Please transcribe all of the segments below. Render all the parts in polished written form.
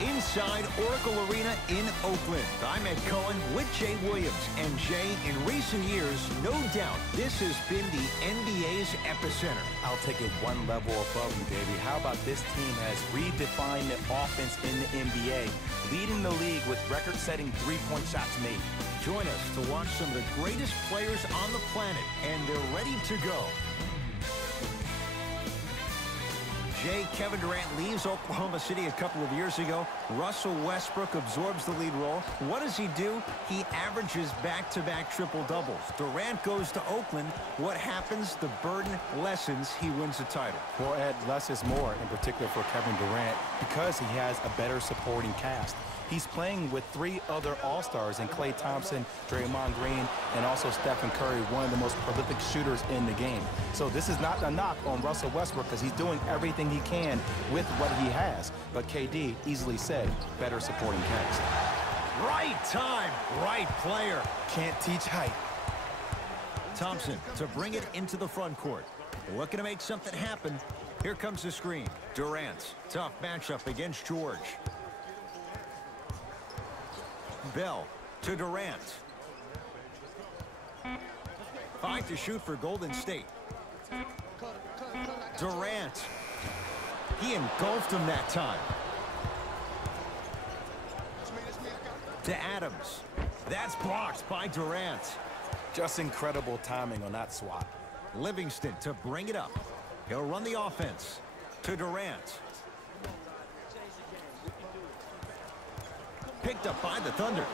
inside Oracle Arena in Oakland. I'm Ed Cohen with Jay Williams. And Jay, in recent years, no doubt, this has been the NBA's epicenter. I'll take it one level above you, baby. How about this team has redefined the offense in the NBA, leading the league with record-setting three-point shots made. Join us to watch some of the greatest players on the planet, and they're ready to go. Jay, Kevin Durant leaves Oklahoma City a couple of years ago. Russell Westbrook absorbs the lead role. What does he do? He averages back-to-back triple-doubles. Durant goes to Oakland. What happens? The burden lessens. He wins the title. Well, Ed, less is more, in particular for Kevin Durant, because he has a better supporting cast. He's playing with three other All-Stars in Klay Thompson, Draymond Green, and also Stephen Curry, one of the most prolific shooters in the game. So this is not a knock on Russell Westbrook because he's doing everything he can with what he has. But KD easily said, better supporting cast. Right time, right player. Can't teach height. Thompson to bring it into the front court. Looking to make something happen. Here comes the screen. Durant, tough matchup against George. Bell to Durant. 5 to shoot for Golden State. Durant. He engulfed him that time. To Adams. That's blocked by Durant. Just incredible timing on that swat. Livingston to bring it up. He'll run the offense. To Durant. Picked up by the Thunder.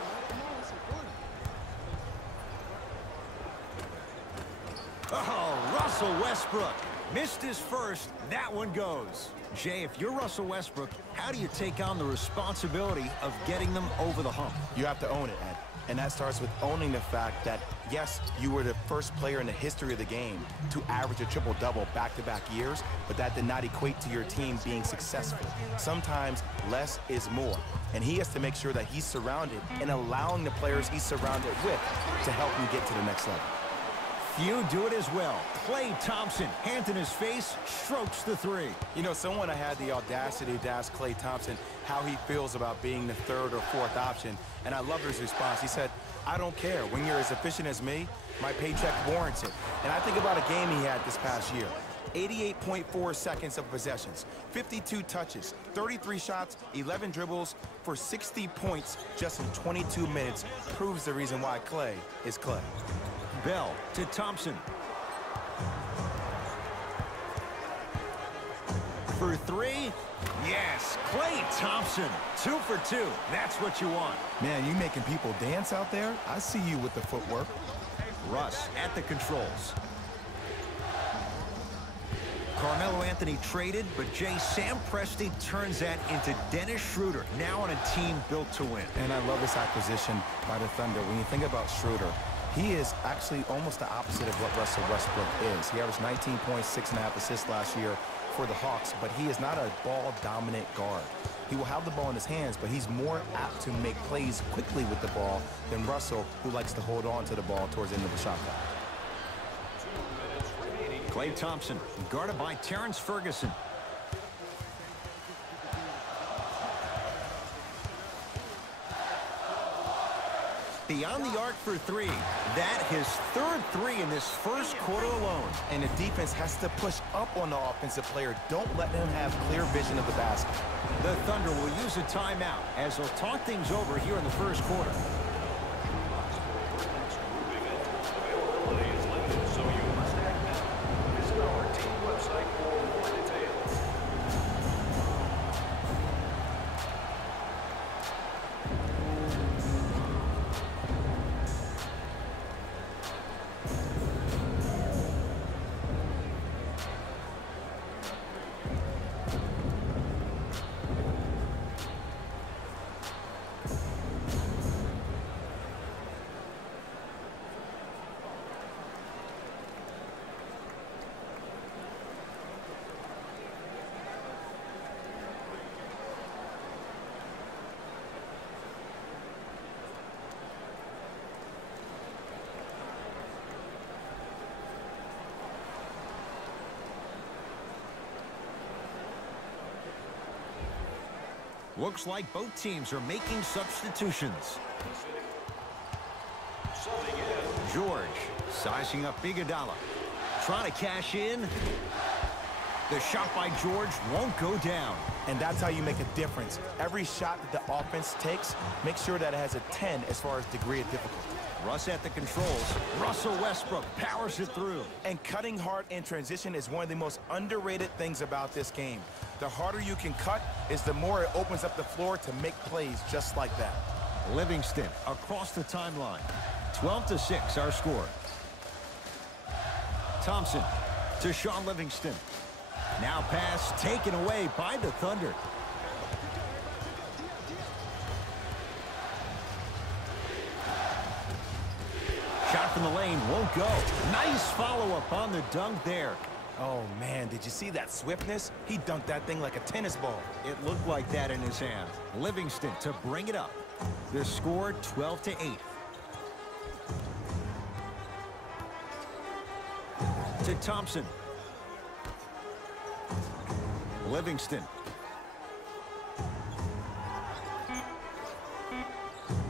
Oh, Russell Westbrook missed his first. That one goes. Jay, if you're Russell Westbrook, how do you take on the responsibility of getting them over the hump? You have to own it, Ed. And that starts with owning the fact that, yes, you were the first player in the history of the game to average a triple-double back-to-back years, but that did not equate to your team being successful. Sometimes less is more. And he has to make sure that he's surrounded and allowing the players he's surrounded with to help him get to the next level. Few do it as well. Klay Thompson, hand in his face, strokes the three. You know, someone had the audacity to ask Klay Thompson how he feels about being the third or fourth option, and I loved his response. He said, I don't care. When you're as efficient as me, my paycheck warrants it. And I think about a game he had this past year. 88.4 seconds of possessions, 52 touches, 33 shots, 11 dribbles for 60 points just in 22 minutes proves the reason why Klay is Klay. Bell to Thompson. For three. Yes, Klay Thompson. 2 for 2. That's what you want. Man, you making people dance out there? I see you with the footwork. Russ at the controls. Carmelo Anthony traded, but Jay, Sam Presti turns that into Dennis Schroeder, now on a team built to win. And I love this acquisition by the Thunder. When you think about Schroeder, he is actually almost the opposite of what Russell Westbrook is. He averaged 19 points, 6.5 assists last year for the Hawks, but he is not a ball-dominant guard. He will have the ball in his hands, but he's more apt to make plays quickly with the ball than Russell, who likes to hold on to the ball towards the end of the shot clock. Klay Thompson, guarded by Terrence Ferguson. Beyond the arc for three. That his third three in this first quarter alone. And the defense has to push up on the offensive player. Don't let him have clear vision of the basket. The Thunder will use a timeout as they'll talk things over here in the first quarter. Looks like both teams are making substitutions. George sizing up Iguodala. Trying to cash in. The shot by George won't go down. And that's how you make a difference. Every shot that the offense takes, make sure that it has a 10 as far as degree of difficulty. Russ at the controls. Russell Westbrook powers it through. And cutting hard in transition is one of the most underrated things about this game. The harder you can cut is the more it opens up the floor to make plays just like that. Livingston across the timeline. 12-6 our score. Thompson to Sean Livingston. Now pass taken away by the Thunder. Shot from the lane won't go. Nice follow-up on the dunk there. Oh, man, did you see that swiftness? He dunked that thing like a tennis ball. It looked like that in his hand. Livingston to bring it up. The score 12-8. To Thompson. Livingston.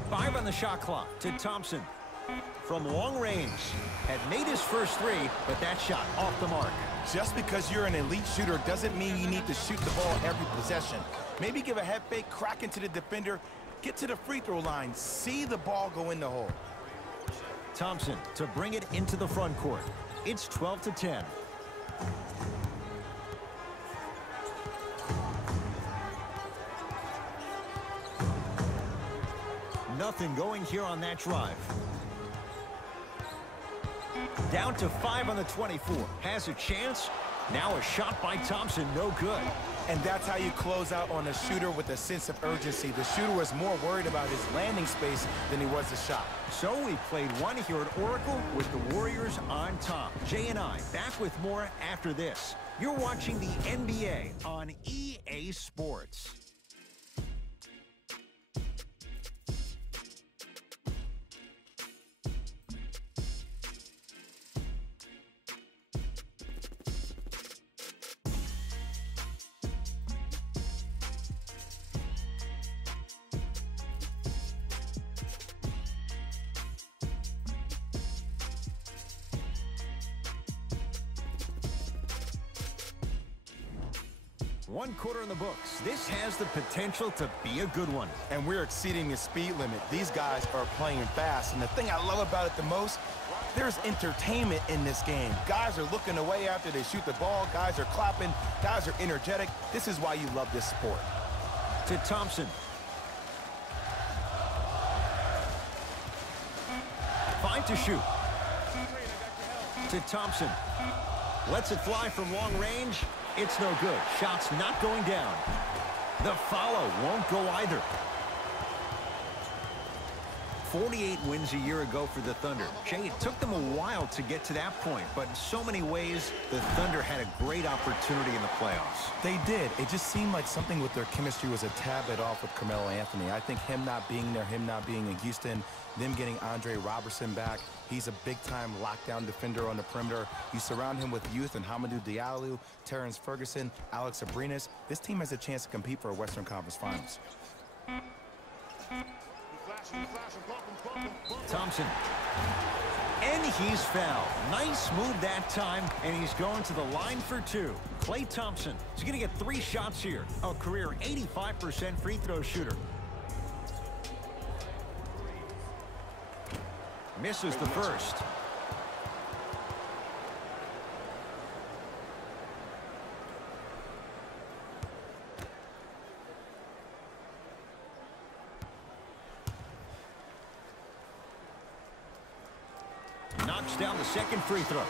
Five on the shot clock to Thompson. From long range. Had made his first three, but that shot off the mark. Just because you're an elite shooter doesn't mean you need to shoot the ball every possession. Maybe give a head fake, crack into the defender, get to the free throw line, see the ball go in the hole. Thompson to bring it into the front court. It's 12-10. Nothing going here on that drive. Down to 5 on the 24. Has a chance. Now a shot by Thompson, no good. And that's how you close out on a shooter with a sense of urgency. The shooter was more worried about his landing space than he was the shot. So we played one here at Oracle with the Warriors on top. Jay and I back with more after this. You're watching the NBA on EA Sports. One quarter in the books. This has the potential to be a good one. And we're exceeding the speed limit. These guys are playing fast. And the thing I love about it the most, there's entertainment in this game. Guys are looking away after they shoot the ball. Guys are clapping. Guys are energetic. This is why you love this sport. To Thompson. 5 to shoot. To Thompson. Lets it fly from long range. It's no good. Shot's not going down. The follow won't go either. 48 wins a year ago for the Thunder. Jay, it took them a while to get to that point, but in so many ways, the Thunder had a great opportunity in the playoffs. They did. It just seemed like something with their chemistry was a tad bit off with Carmelo Anthony. I think him not being there, him not being in Houston, them getting Andre Robertson back. He's a big-time lockdown defender on the perimeter. You surround him with youth and Hamidou Diallo, Terrence Ferguson, Alex Abrinas. This team has a chance to compete for a Western Conference Finals. Thompson. And he's fouled. Nice move that time, and he's going to the line for 2. Klay Thompson is going to get 3 shots here. A career 85% free throw shooter. Misses the first. Knocks down the second free throw.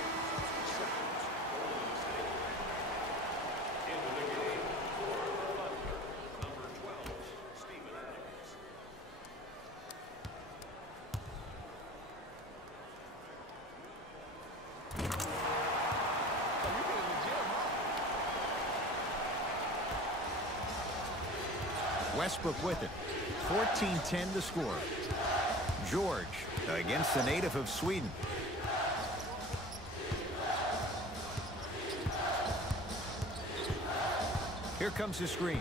Westbrook with it. 14-10 to score. George against the native of Sweden. Here comes the screen.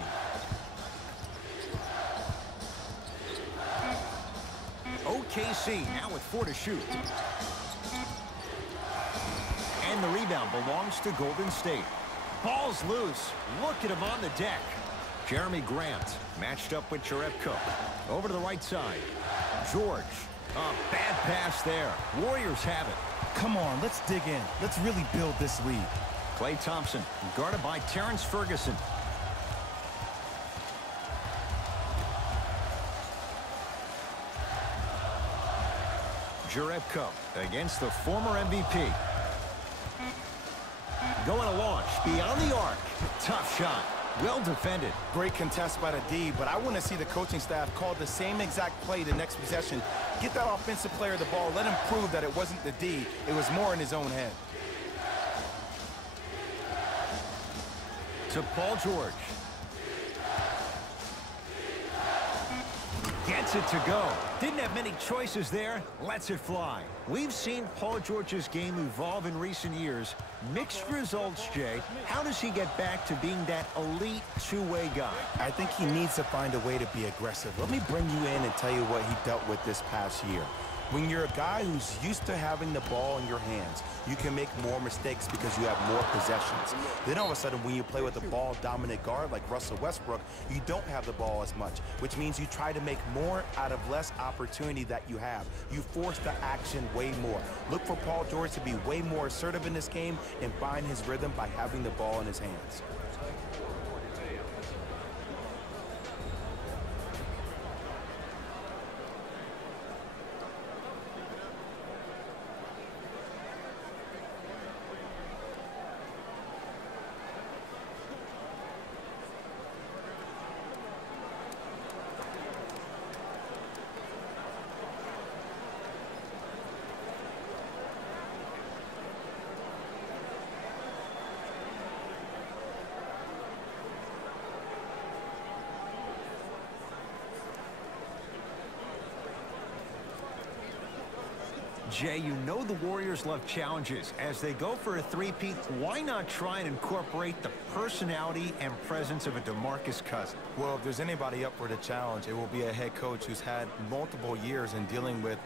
OKC now with 4 to shoot. And the rebound belongs to Golden State. Ball's loose. Look at him on the deck. Jeremy Grant matched up with Jerebko. Over to the right side. George. A bad pass there. Warriors have it. Come on, let's dig in. Let's really build this lead. Klay Thompson guarded by Terrence Ferguson. Jerebko against the former MVP. Going to launch beyond the arc. Tough shot. Well defended. Great contest by the D, but I want to see the coaching staff call the same exact play the next possession. Get that offensive player the ball. Let him prove that it wasn't the D. It was more in his own head. To Paul George. Gets it to go. Didn't have many choices there. Lets it fly. We've seen Paul George's game evolve in recent years. Mixed results, Jay. How does he get back to being that elite two-way guy? I think he needs to find a way to be aggressive. Let me bring you in and tell you what he dealt with this past year. When you're a guy who's used to having the ball in your hands, you can make more mistakes because you have more possessions. Then all of a sudden, when you play with a ball-dominant guard like Russell Westbrook, you don't have the ball as much, which means you try to make more out of less opportunity that you have. You force the action way more. Look for Paul George to be way more assertive in this game and find his rhythm by having the ball in his hands. Jay, you know the Warriors love challenges. As they go for a three-peat, why not try and incorporate the personality and presence of a DeMarcus Cousins? Well, if there's anybody up for the challenge, it will be a head coach who's had multiple years in dealing with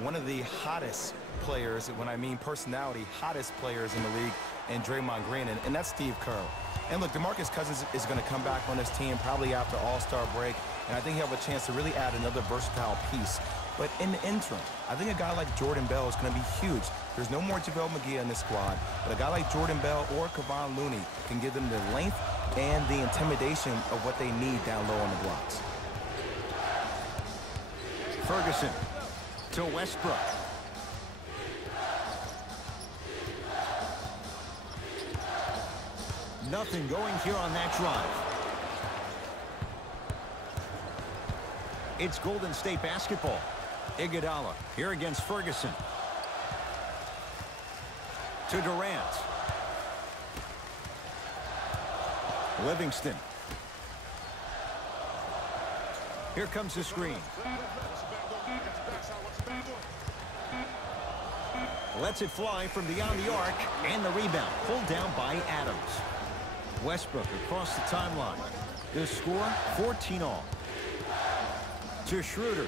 one of the hottest players, when I mean personality, hottest players in the league, and Draymond Green, and that's Steve Kerr. And look, DeMarcus Cousins is going to come back on this team probably after All-Star break, and I think he'll have a chance to really add another versatile piece. But in the interim, I think a guy like Jordan Bell is going to be huge. There's no more JaVale McGee in this squad, but a guy like Jordan Bell or Kevon Looney can give them the length and the intimidation of what they need down low on the blocks. Ferguson to Westbrook. Nothing going here on that drive. It's Golden State basketball. Iguodala here against Ferguson. To Durant. Livingston. Here comes the screen. Lets it fly from beyond the arc, and the rebound pulled down by Adams. Westbrook across the timeline. The score, 14-all. To Schroeder.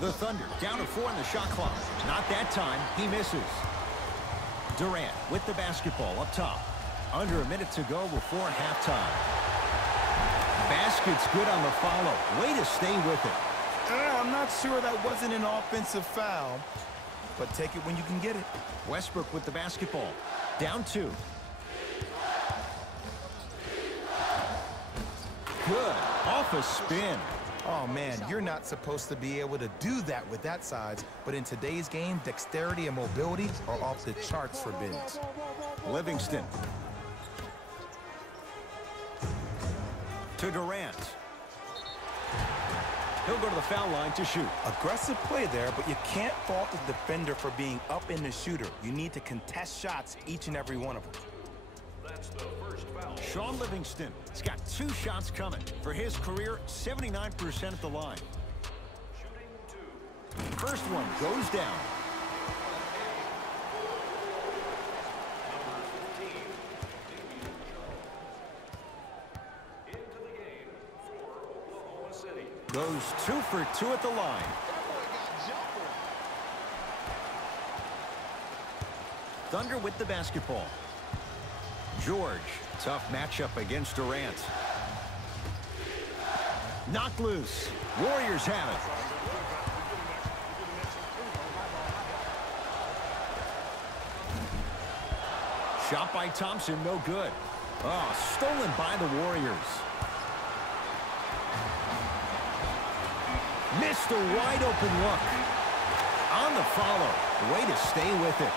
The Thunder down to 4 in the shot clock. Not that time. He misses. Durant with the basketball up top. Under a minute to go before halftime. Basket's good on the follow. Way to stay with it. I'm not sure that wasn't an offensive foul, but take it when you can get it. Westbrook with the basketball. Down 2. Good. Off a spin. Oh, man, you're not supposed to be able to do that with that size, but in today's game, dexterity and mobility are off the charts for bigs. Livingston. To Durant. He'll go to the foul line to shoot. Aggressive play there, but you can't fault the defender for being up in the shooter. You need to contest shots, each and every one of them. That's the first foul. Sean Livingston has got 2 shots coming. For his career, 79% at the line. First one goes down. Goes 2 for 2 at the line. Thunder with the basketball. George, tough matchup against Durant. Knocked loose. Warriors have it. Shot by Thompson, no good. Oh, stolen by the Warriors. Missed a wide open look. On the follow. Way to stay with it.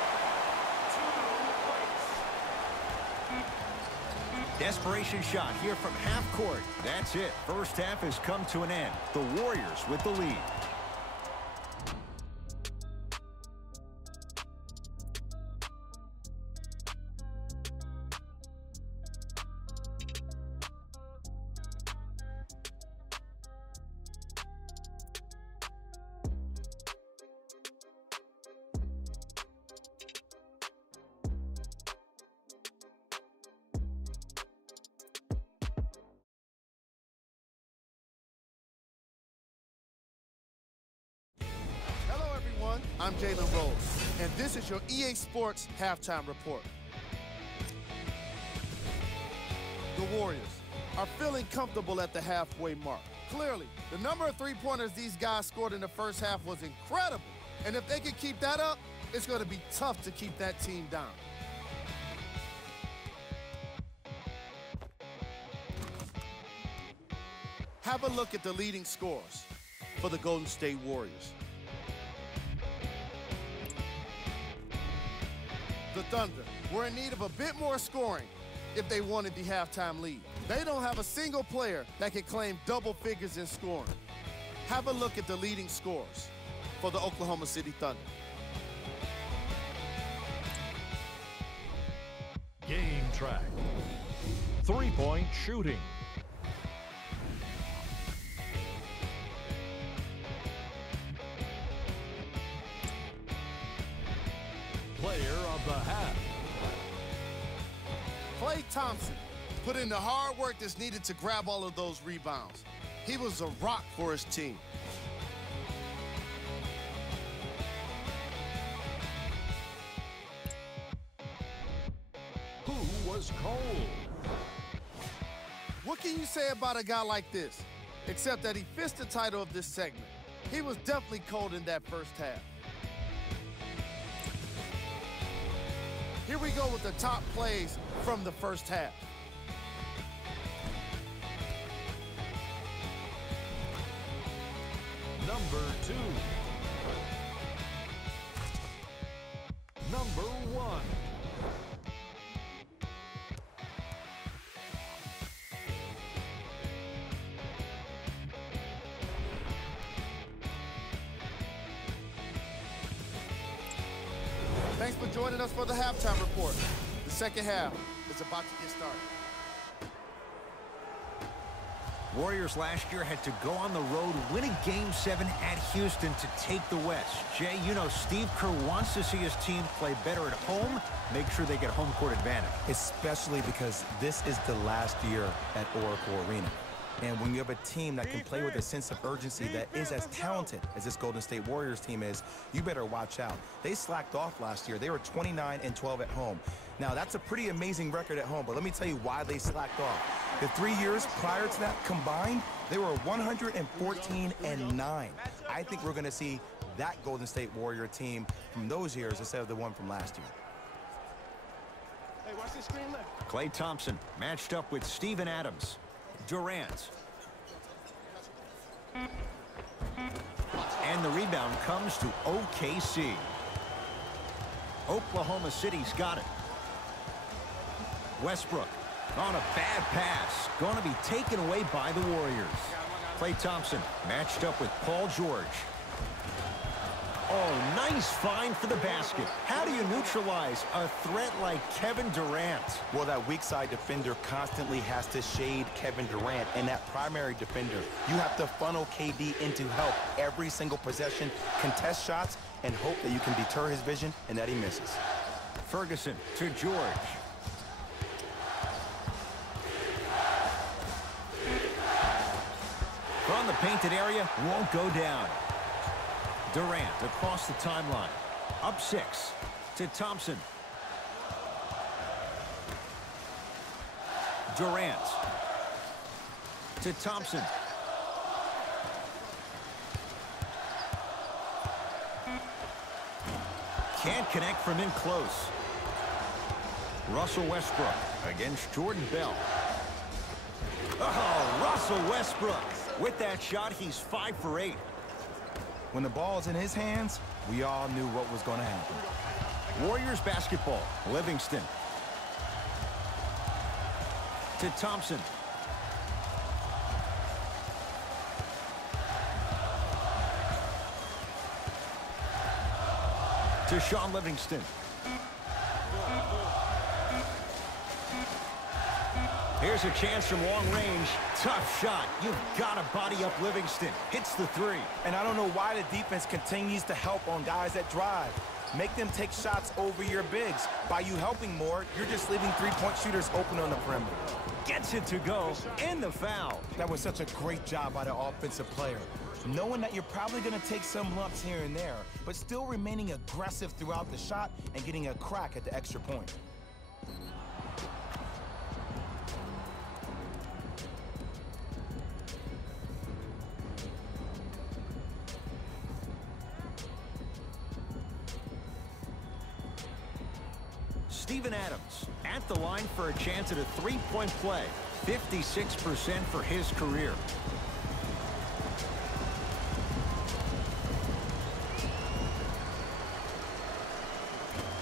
Desperation shot here from half court. That's it. First half has come to an end. The Warriors with the lead. I'm Jalen Rose, and this is your EA Sports Halftime Report. The Warriors are feeling comfortable at the halfway mark. Clearly, the number of three-pointers these guys scored in the first half was incredible, and if they can keep that up, it's going to be tough to keep that team down. Have a look at the leading scorers for the Golden State Warriors. The Thunder were in need of a bit more scoring if they wanted the halftime lead. They don't have a single player that can claim double figures in scoring. Have a look at the leading scorers for the Oklahoma City Thunder. Game track. Three-point shooting. Player of the half. Klay Thompson put in the hard work that's needed to grab all of those rebounds. He was a rock for his team. Who was cold? What can you say about a guy like this? Except that he fits the title of this segment. He was definitely cold in that first half. Here we go with the top plays from the first half. Number 2. Number 1. Thanks for joining us for the halftime report. The second half is about to get started. Warriors last year had to go on the road, winning Game 7 at Houston to take the West. Jay, you know Steve Kerr wants to see his team play better at home, make sure they get home court advantage. Especially because this is the last year at Oracle Arena. And when you have a team that can play with a sense of urgency that is as talented as this Golden State Warriors team is, you better watch out. They slacked off last year. They were 29-12 at home. Now, that's a pretty amazing record at home, but let me tell you why they slacked off. The 3 years prior to that combined, they were 114-9. I think we're going to see that Golden State Warrior team from those years instead of the one from last year. Hey, watch this screen left. Klay Thompson matched up with Steven Adams. Durant. And the rebound comes to OKC. Oklahoma City's got it. Westbrook on a bad pass. Going to be taken away by the Warriors. Klay Thompson matched up with Paul George. Oh, nice find for the basket. How do you neutralize a threat like Kevin Durant? Well, that weak side defender constantly has to shade Kevin Durant, and that primary defender, you have to funnel KD into help every single possession, contest shots, and hope that you can deter his vision and that he misses. Ferguson to George. From the painted area, won't go down. Durant across the timeline. Up 6 to Thompson. Durant to Thompson. Can't connect from in close. Russell Westbrook against Jordan Bell. Oh, Russell Westbrook. With that shot, he's 5 for 8. When the ball's in his hands, we all knew what was going to happen. Warriors basketball. Livingston to Thompson. To Sean Livingston. Here's a chance from long range. Tough shot. You've got to body up Livingston. Hits the 3. And I don't know why the defense continues to help on guys that drive. Make them take shots over your bigs. By you helping more, you're just leaving three-point shooters open on the perimeter. Gets it to go. And the foul. That was such a great job by the offensive player. Knowing that you're probably going to take some lumps here and there, but still remaining aggressive throughout the shot and getting a crack at the extra point. Steven Adams at the line for a chance at a three-point play. 56% for his career.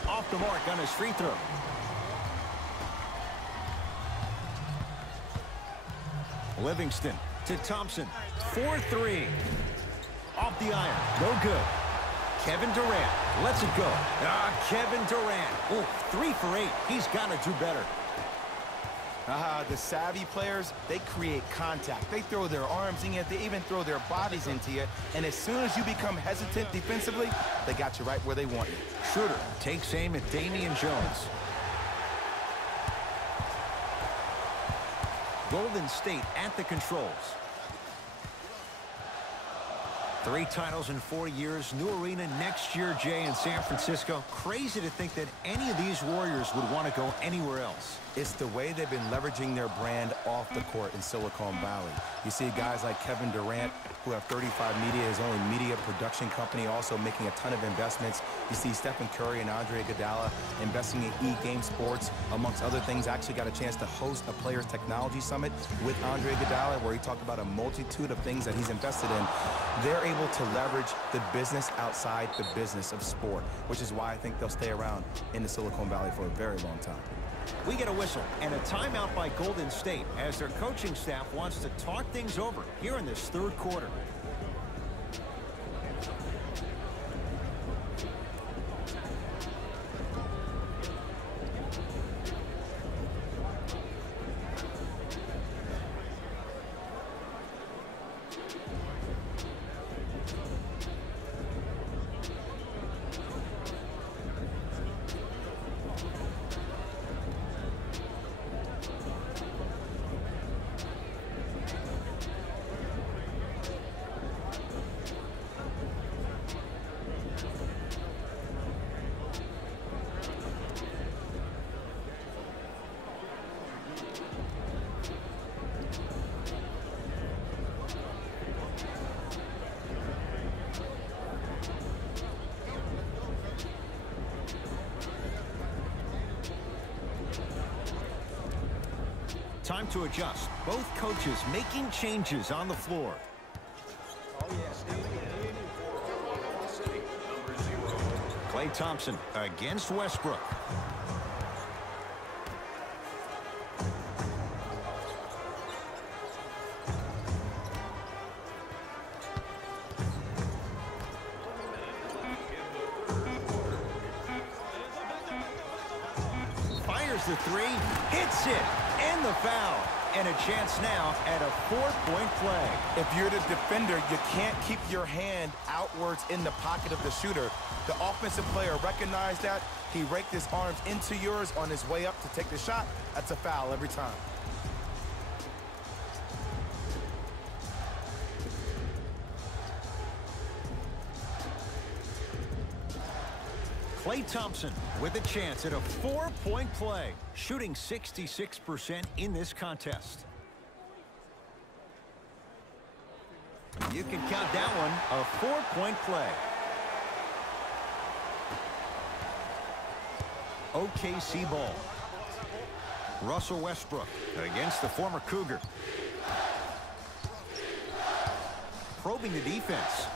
Off the mark on his free throw. Livingston to Thompson. 4-3. Off the iron. No good. Kevin Durant lets it go. Kevin Durant. Oh, 3 for 8. He's got to do better. The savvy players, they create contact. They throw their arms in you. They even throw their bodies into you. And as soon as you become hesitant defensively, they got you right where they want you. Schroeder takes aim at Damian Jones. Golden State at the controls. 3 titles in 4 years. New arena next year, Jay, in San Francisco. Crazy to think that any of these Warriors would want to go anywhere else. It's the way they've been leveraging their brand off the court in Silicon Valley. You see guys like Kevin Durant, who have 35 Media, his own media production company, also making a ton of investments. You see Stephen Curry and Andre Iguodala investing in E-Game Sports, amongst other things. I actually got a chance to host a Players Technology Summit with Andre Iguodala, where he talked about a multitude of things that he's invested in. They're able to leverage the business outside the business of sport, which is why I think they'll stay around in the Silicon Valley for a very long time. We get a whistle and a timeout by Golden State as their coaching staff wants to talk things over here in this 3rd quarter. Time to adjust. Both coaches making changes on the floor. Klay Thompson against Westbrook. Fires the 3, hits it. And the foul. And a chance now at a 4-point play. If you're the defender, you can't keep your hand outwards in the pocket of the shooter. The offensive player recognized that. He raked his arms into yours on his way up to take the shot. That's a foul every time. Klay Thompson with a chance at a 4-point play, shooting 66% in this contest. You can count that one a 4-point play. OKC ball. Russell Westbrook against the former Cougar. Probing the defense.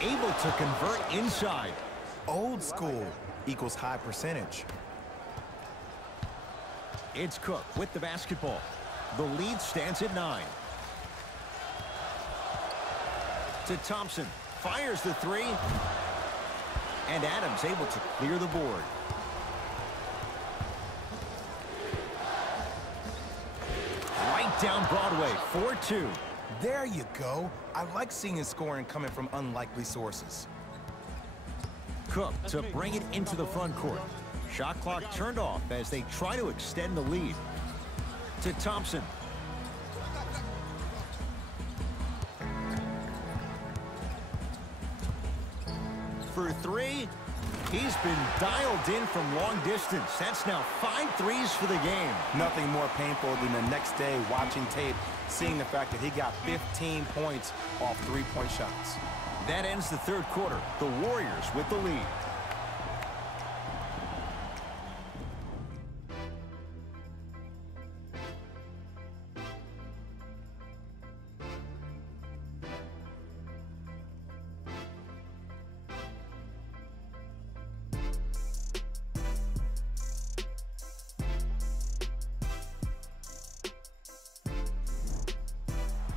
Able to convert inside. Old school equals high percentage. It's Cook with the basketball. The lead stands at 9. To Thompson. Fires the 3. And Adams able to clear the board. Right down Broadway, 4-2. There you go. I like seeing scoring coming from unlikely sources. Cook to bring it into the front court. Shot clock turned off as they try to extend the lead. To Thompson. For 3. He's been dialed in from long distance. That's now 5 threes for the game. Nothing more painful than the next day watching tape, seeing the fact that he got 15 points off 3-point shots. That ends the third quarter. The Warriors with the lead.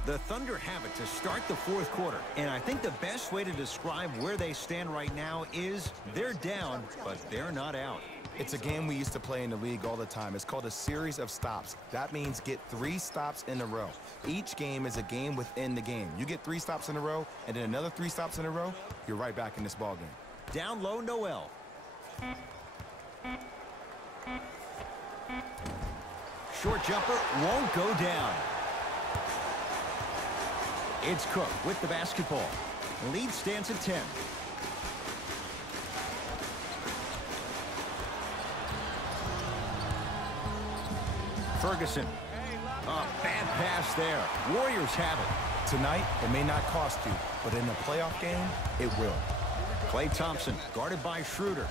The Thunder have it to start the fourth quarter, and I think the best way to describe where they stand right now is they're down, but they're not out. It's a game we used to play in the league all the time. It's called a series of stops. That means get 3 stops in a row. Each game is a game within the game. You get 3 stops in a row, and then another 3 stops in a row, you're right back in this ball game. Down low, Noel. Short jumper won't go down. It's Cook with the basketball. Lead stands at 10. Ferguson. A bad pass there. Warriors have it. Tonight, it may not cost you, but in a playoff game, it will. Klay Thompson guarded by Schroeder.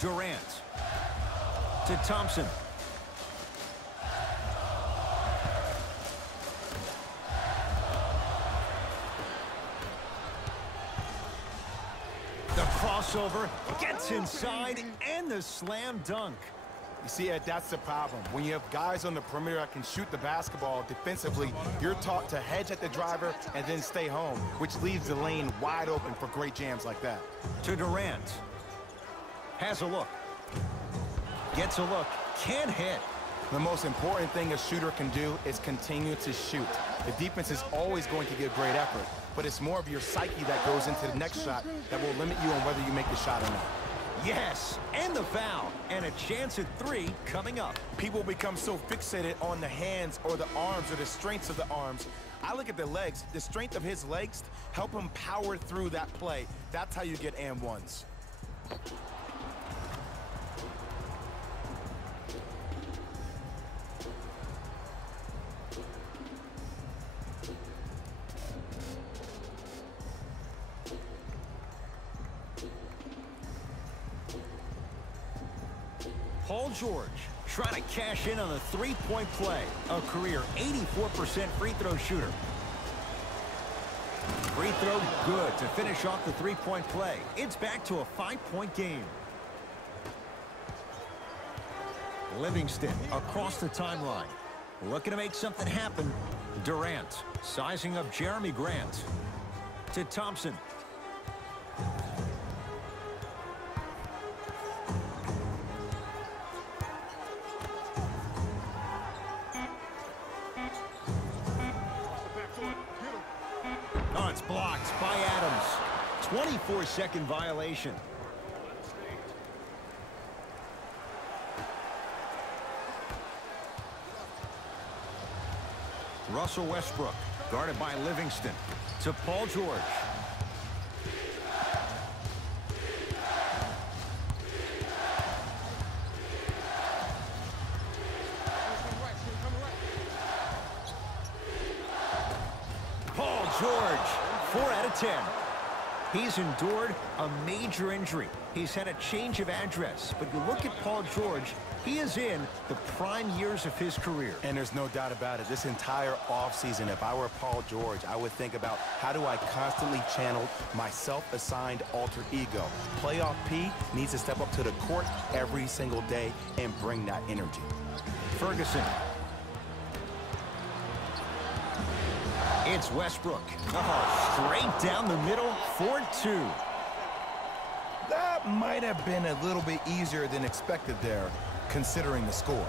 Durant. To Thompson. The crossover gets inside and the slam dunk. You see, Ed, that's the problem. When you have guys on the perimeter that can shoot the basketball defensively, you're taught to hedge at the driver and then stay home, which leaves the lane wide open for great jams like that. To Durant. Has a look. Gets a look. Can't hit. The most important thing a shooter can do is continue to shoot. The defense is always going to give great effort, but it's more of your psyche that goes into the next shot that will limit you on whether you make the shot or not. Yes, and the foul, and a chance at 3 coming up. People become so fixated on the hands or the arms or the strengths of the arms. I look at the legs. The strength of his legs help him power through that play. That's how you get and ones. Paul George trying to cash in on a 3-point play. A career 84% free throw shooter. Free throw good to finish off the 3-point play. It's back to a 5-point game. Livingston across the timeline. Looking to make something happen. Durant sizing up Jeremy Grant. To Thompson. Oh, it's blocked by Adams. 24-second violation. Russell Westbrook guarded by Livingston. To Paul George. 10. He's endured a major injury. He's had a change of address. But you look at Paul George, he is in the prime years of his career. And there's no doubt about it. This entire offseason, if I were Paul George, I would think about how do I constantly channel my self-assigned alter ego. Playoff P needs to step up to the court every single day and bring that energy. Ferguson. It's Westbrook. Straight down the middle, 4-2. That might have been a little bit easier than expected there, considering the score.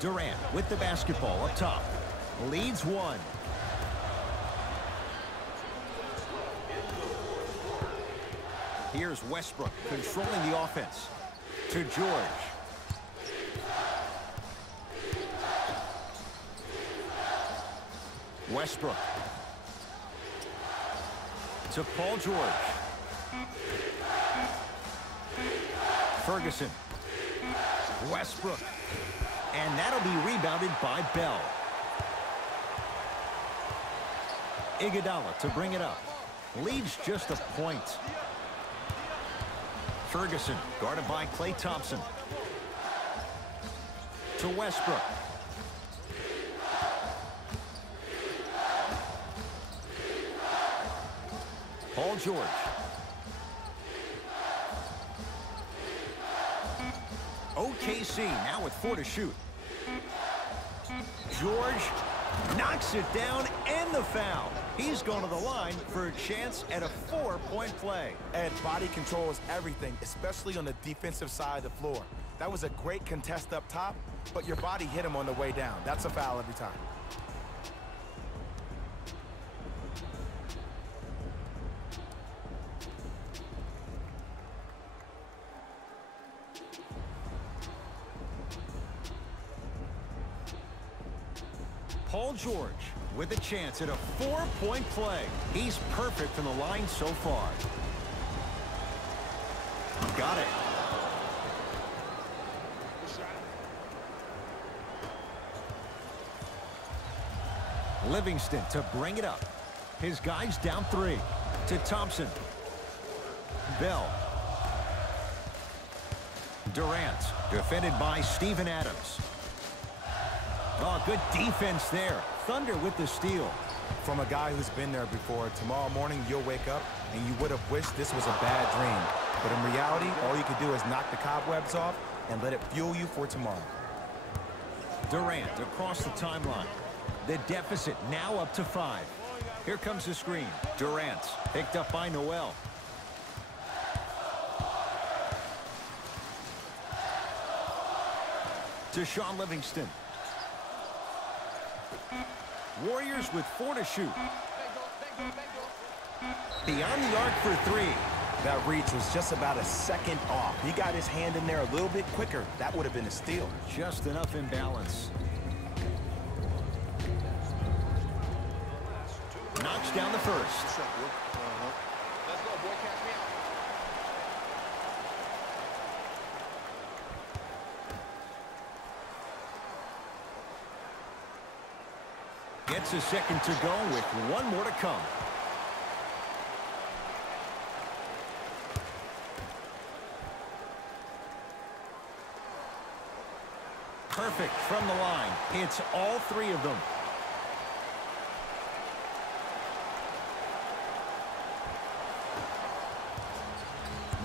Durant with the basketball up top. Leads one. Here's Westbrook controlling the offense. To George. Westbrook. To Paul George. Ferguson. Westbrook. And that'll be rebounded by Bell. Iguodala to bring it up. Leads just a point. Ferguson guarded by Klay Thompson. To Westbrook. Paul George. OKC now with 4 to shoot. George knocks it down and the foul. He's going to the line for a chance at a 4-point play. And body control is everything, especially on the defensive side of the floor. That was a great contest up top, but your body hit him on the way down. That's a foul every time. Paul George with a chance at a 4-point play. He's perfect from the line so far. Got it. Livingston to bring it up. His guys down 3. To Thompson. Bell. Durant defended by Steven Adams. Oh, good defense there. Thunder with the steal. From a guy who's been there before, tomorrow morning you'll wake up and you would have wished this was a bad dream. But in reality, all you can do is knock the cobwebs off and let it fuel you for tomorrow. Durant across the timeline. The deficit now up to 5. Here comes the screen. Durant picked up by Noel. To Sean Livingston. Warriors with 4 to shoot. Beyond the arc for 3. That reach was just about a second off. He got his hand in there a little bit quicker. That would have been a steal. Just enough imbalance. Knocks down the first. Let's go, boy. Catch me out. Gets a second to go with 1 more to come. Perfect from the line. It's all 3 of them.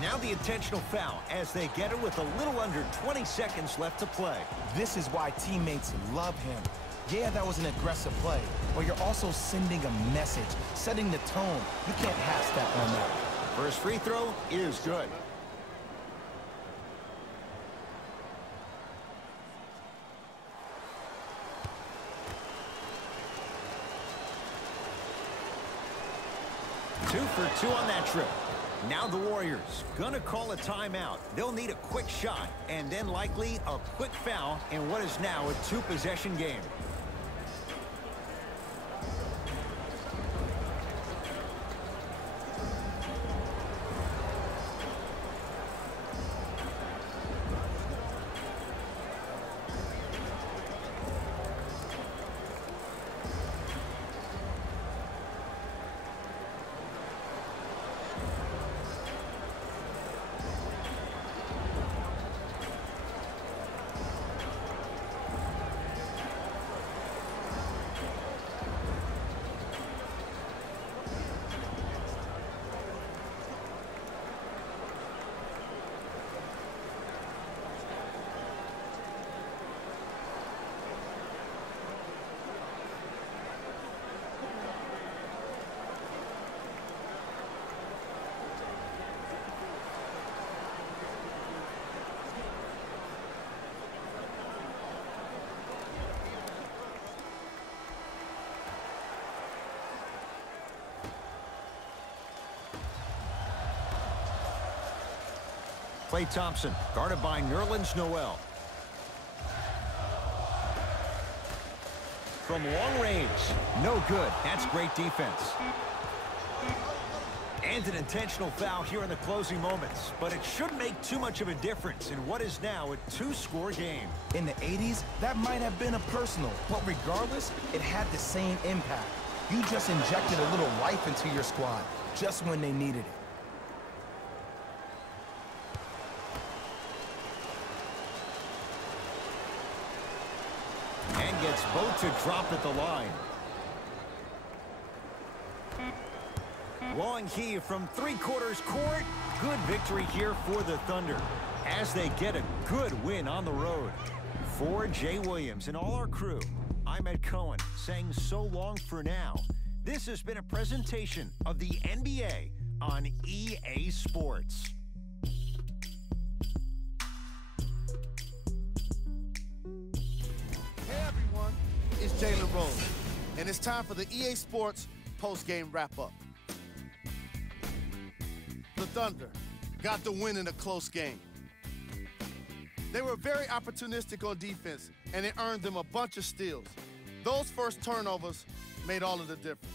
Now the intentional foul as they get it with a little under 20 seconds left to play. This is why teammates love him. Yeah, that was an aggressive play, but you're also sending a message, setting the tone. You can't half-step on that. First free throw is good. Two for 2 on that trip. Now the Warriors gonna call a timeout. They'll need a quick shot and then likely a quick foul in what is now a 2-possession game. Klay Thompson, guarded by Nerlens Noel. From long range, no good. That's great defense. And an intentional foul here in the closing moments. But it shouldn't make too much of a difference in what is now a two-score game. In the 80s, that might have been a personal, but regardless, it had the same impact. You just injected a little life into your squad, just when they needed it. And gets both to drop at the line. Long heave from three-quarters court. Good victory here for the Thunder as they get a good win on the road. For Jay Williams and all our crew, I'm Ed Cohen saying so long for now. This has been a presentation of the NBA on EA Sports. Hey everyone, it's Jalen Rose, and it's time for the EA Sports post-game wrap-up. The Thunder got the win in a close game. They were very opportunistic on defense, and it earned them a bunch of steals. Those first turnovers made all of the difference.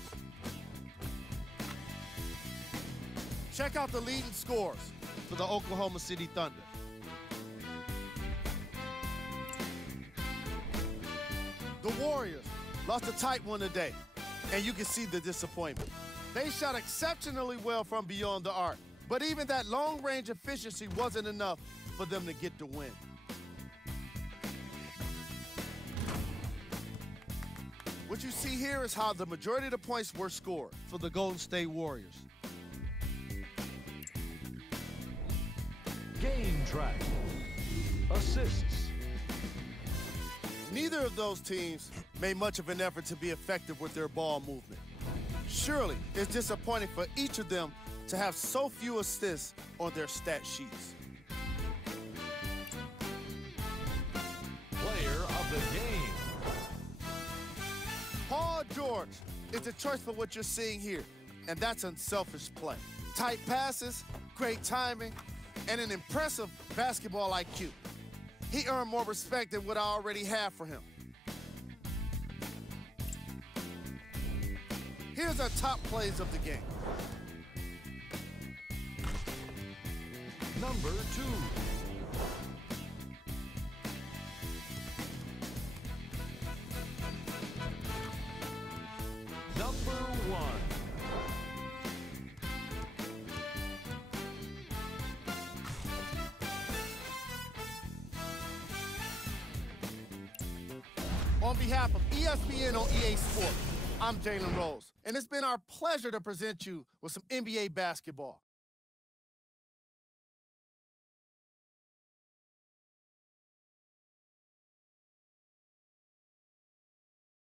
Check out the leading scores for the Oklahoma City Thunder. The Warriors lost a tight one today, and you can see the disappointment. They shot exceptionally well from beyond the arc, but even that long-range efficiency wasn't enough for them to get the win. What you see here is how the majority of the points were scored for the Golden State Warriors. Game track. Assists. Neither of those teams made much of an effort to be effective with their ball movement. Surely, it's disappointing for each of them to have so few assists on their stat sheets. Player of the game. Paul George is the choice for what you're seeing here, and that's unselfish play. Tight passes, great timing, and an impressive basketball IQ. He earned more respect than what I already have for him. Here's our top plays of the game. Number 2. Number 1. On behalf of ESPN on EA Sports, I'm Jalen Rose, and it's been our pleasure to present you with some NBA basketball.